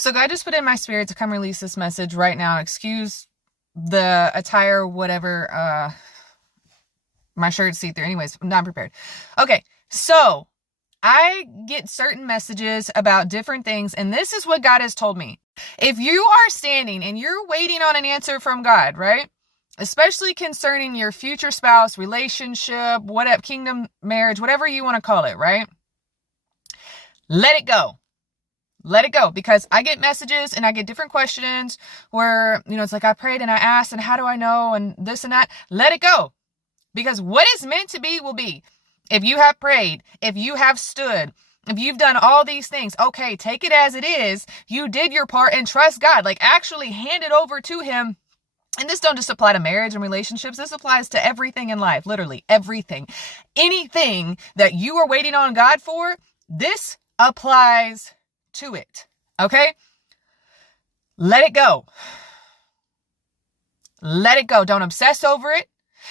So God just put in my spirit to come release this message right now. Excuse the attire, whatever, my shirt see-through. Anyways, I'm not prepared. Okay, so I get certain messages about different things, and this is what God has told me. If you are standing and you're waiting on an answer from God, right? Especially concerning your future spouse, relationship, whatever, kingdom, marriage, whatever you want to call it, right? Let it go. Let it go, because I get messages and I get different questions where, it's like I prayed and I asked and how do I know and this and that. Let it go, because what is meant to be will be. If you have prayed, if you have stood, if you've done all these things, okay, take it as it is. You did your part and trust God. Like, actually hand it over to him. And this don't just apply to marriage and relationships. This applies to everything in life, literally everything. Anything that you are waiting on God for, this applies to it. Okay? Let it go. Let it go. Don't obsess over it.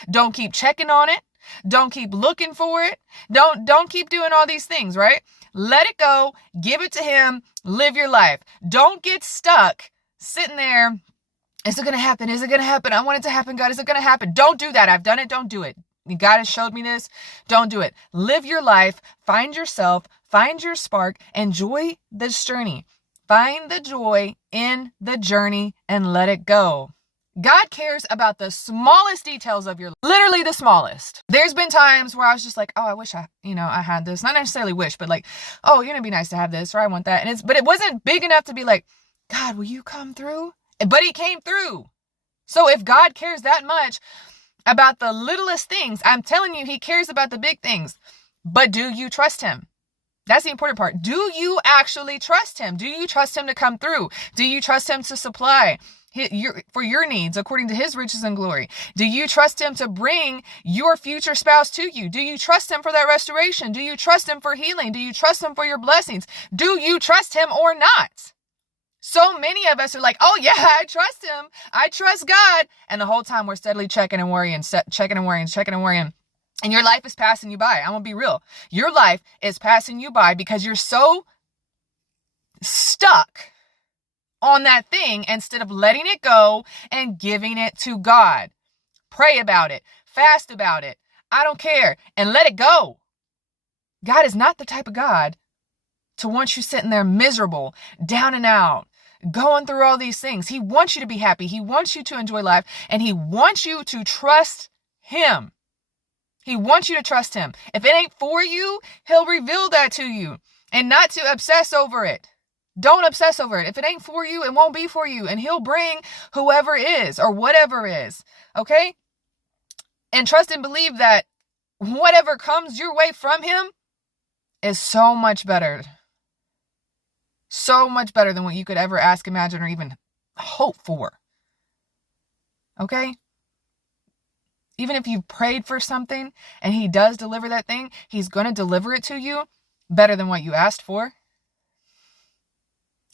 Don't keep checking on it. Don't keep looking for it. Don't keep doing all these things, right? Let it go. Give it to him. Live your life. Don't get stuck sitting there. Is it going to happen? Is it going to happen? I want it to happen, God. Is it going to happen? Don't do that. I've done it. Don't do it. God has showed me this. Don't do it. Live your life. Find yourself. Find your spark. Enjoy this journey. Find the joy in the journey and let it go. God cares about the smallest details of your life. Literally the smallest. There's been times where I was just like, oh, I wish I had this. Not necessarily wish, but like, oh, it'd be nice to have this, or I want that. But it wasn't big enough to be like, God, will you come through? But he came through. So if God cares that much about the littlest things, I'm telling you, he cares about the big things. But do you trust him? That's the important part. Do you actually trust him? Do you trust him to come through? Do you trust him to supply for your needs according to his riches and glory? Do you trust him to bring your future spouse to you? Do you trust him for that restoration? Do you trust him for healing? Do you trust him for your blessings? Do you trust him or not? So many of us are like, oh yeah, I trust him. I trust God. And the whole time we're steadily checking and worrying. And your life is passing you by. I'm going to be real. Your life is passing you by because you're so stuck on that thing instead of letting it go and giving it to God. Pray about it. Fast about it. I don't care. And let it go. God is not the type of God to want you sitting there miserable, down and out, going through all these things. He wants you to be happy. He wants you to enjoy life. And he wants you to trust him. He wants you to trust him. If it ain't for you, he'll reveal that to you. And not to obsess over it. Don't obsess over it. If it ain't for you, it won't be for you. And he'll bring whoever is or whatever is. Okay? And trust and believe that whatever comes your way from him is so much better. So much better than what you could ever ask, imagine, or even hope for. Okay? Even if you've prayed for something and he does deliver that thing, he's going to deliver it to you better than what you asked for.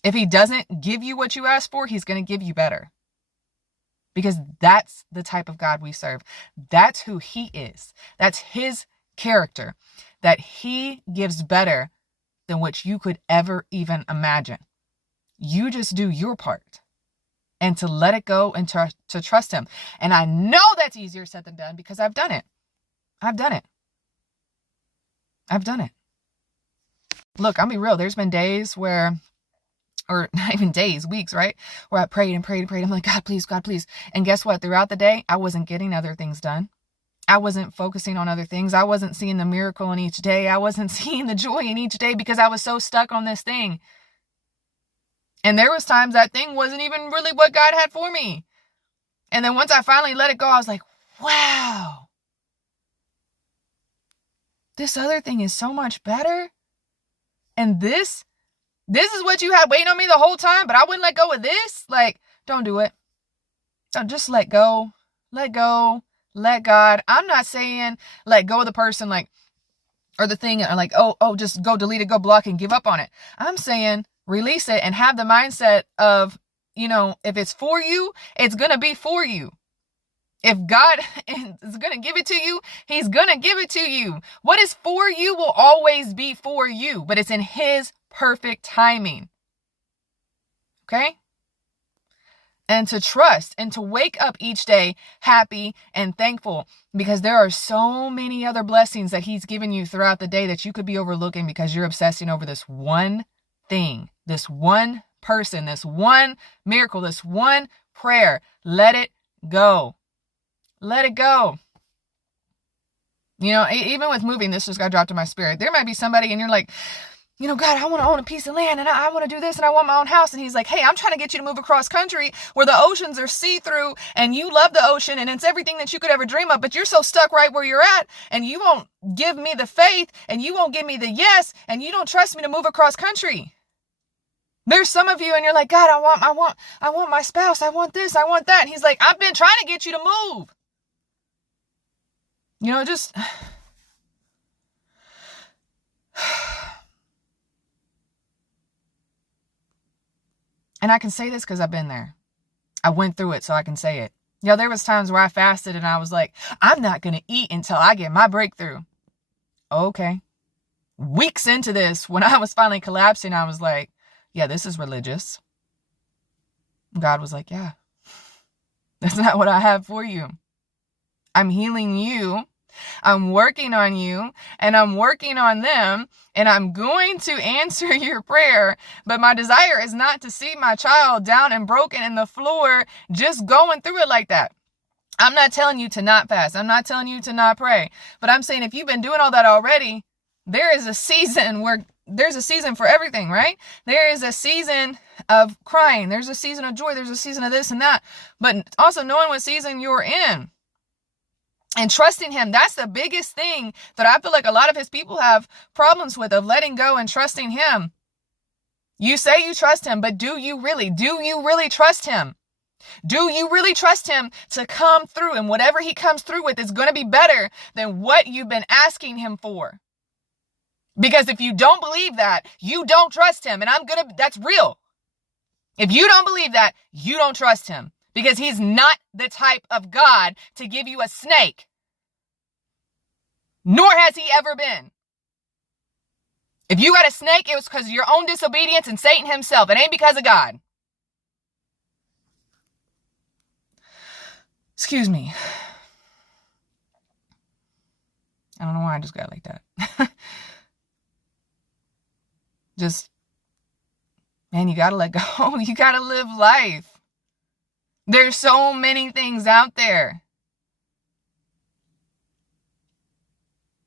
If he doesn't give you what you asked for, he's going to give you better. Because that's the type of God we serve. That's who he is. That's his character. That he gives better than what you could ever even imagine. You just do your part. And to let it go and to trust him. And I know that's easier said than done because I've done it. I've done it. Look, I'll be real. There's been days where, or not even days, weeks, right? Where I prayed and prayed and prayed. I'm like, God, please. And guess what? Throughout the day, I wasn't getting other things done. I wasn't focusing on other things. I wasn't seeing the miracle in each day. I wasn't seeing the joy in each day because I was so stuck on this thing. And there was times that thing wasn't even really what God had for me. And then once I finally let it go, I was like, wow, this other thing is so much better. And this is what you had waiting on me the whole time, but I wouldn't let go of this. Like, don't do it. Don't just let go. Let go. Let God. I'm not saying let go of the person, like, or the thing, like, oh, just go delete it, go block and give up on it. I'm saying release it and have the mindset of, if it's for you, it's going to be for you. If God is going to give it to you, he's going to give it to you. What is for you will always be for you, but it's in his perfect timing. Okay? And to trust and to wake up each day happy and thankful, because there are so many other blessings that he's given you throughout the day that you could be overlooking because you're obsessing over this one thing, this one person, this one miracle, this one prayer. Let it go. Let it go. You know, even with moving, this just got dropped in my spirit. There might be somebody and you're like, you know, God, I want to own a piece of land and I want to do this and I want my own house. And he's like, hey, I'm trying to get you to move across country where the oceans are see-through and you love the ocean and it's everything that you could ever dream of, but you're so stuck right where you're at and you won't give me the faith and you won't give me the yes and you don't trust me to move across country. There's some of you and you're like, God, I want my spouse. I want this. I want that. And he's like, I've been trying to get you to move. You know, just... And I can say this because I've been there. I went through it, so I can say it. You know, there was times where I fasted and I was like, I'm not going to eat until I get my breakthrough. Okay. Weeks into this, when I was finally collapsing, I was like, yeah, this is religious. God was like, yeah, that's not what I have for you. I'm healing you. I'm working on you and I'm working on them and I'm going to answer your prayer. But my desire is not to see my child down and broken in the floor, just going through it like that. I'm not telling you to not fast. I'm not telling you to not pray. But I'm saying if you've been doing all that already, there is a season where there's a season for everything, right? There is a season of crying. There's a season of joy. There's a season of this and that. But also knowing what season you're in. And trusting him, that's the biggest thing that I feel like a lot of his people have problems with, of letting go and trusting him. You say you trust him, but do you really trust him? Do you really trust him to come through? And whatever he comes through with is going to be better than what you've been asking him for. Because if you don't believe that, you don't trust him. And that's real. If you don't believe that, you don't trust him. Because he's not the type of God to give you a snake. Nor has he ever been. If you got a snake, it was because of your own disobedience and Satan himself. It ain't because of God. Excuse me. I don't know why I just got like that. Man, you gotta let go. You gotta live life. There's so many things out there.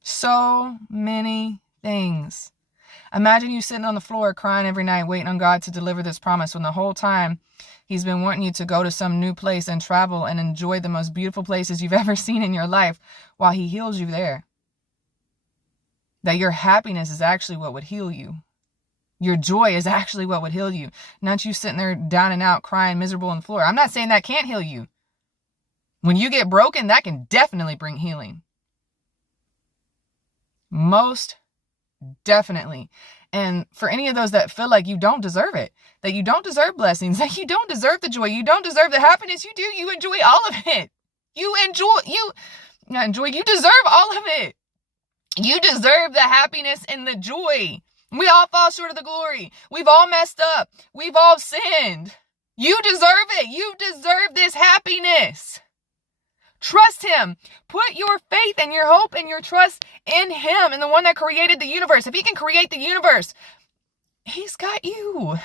So many things. Imagine you sitting on the floor crying every night, waiting on God to deliver this promise when the whole time he's been wanting you to go to some new place and travel and enjoy the most beautiful places you've ever seen in your life while he heals you there. That your happiness is actually what would heal you. Your joy is actually what would heal you. Not you sitting there down and out, crying, miserable on the floor. I'm not saying that can't heal you. When you get broken, that can definitely bring healing. Most definitely. And for any of those that feel like you don't deserve it, that you don't deserve blessings, that you don't deserve the joy, you don't deserve the happiness, you do. You enjoy all of it. You deserve all of it. You deserve the happiness and the joy. We all fall short of the glory. We've all messed up. We've all sinned. You deserve it. You deserve this happiness. Trust him. Put your faith and your hope and your trust in him and the one that created the universe. If he can create the universe, he's got you.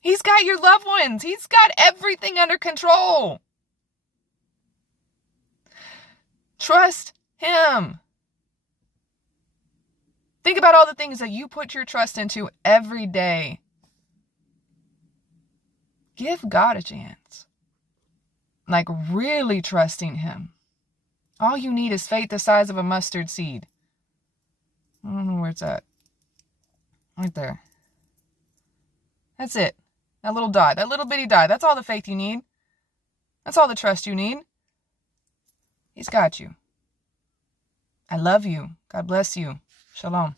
He's got your loved ones. He's got everything under control. Trust him. Think about all the things that you put your trust into every day. Give God a chance. Like really trusting him. All you need is faith the size of a mustard seed. I don't know where it's at. Right there. That's it. That little dot. That little bitty dot. That's all the faith you need. That's all the trust you need. He's got you. I love you. God bless you. Shalom.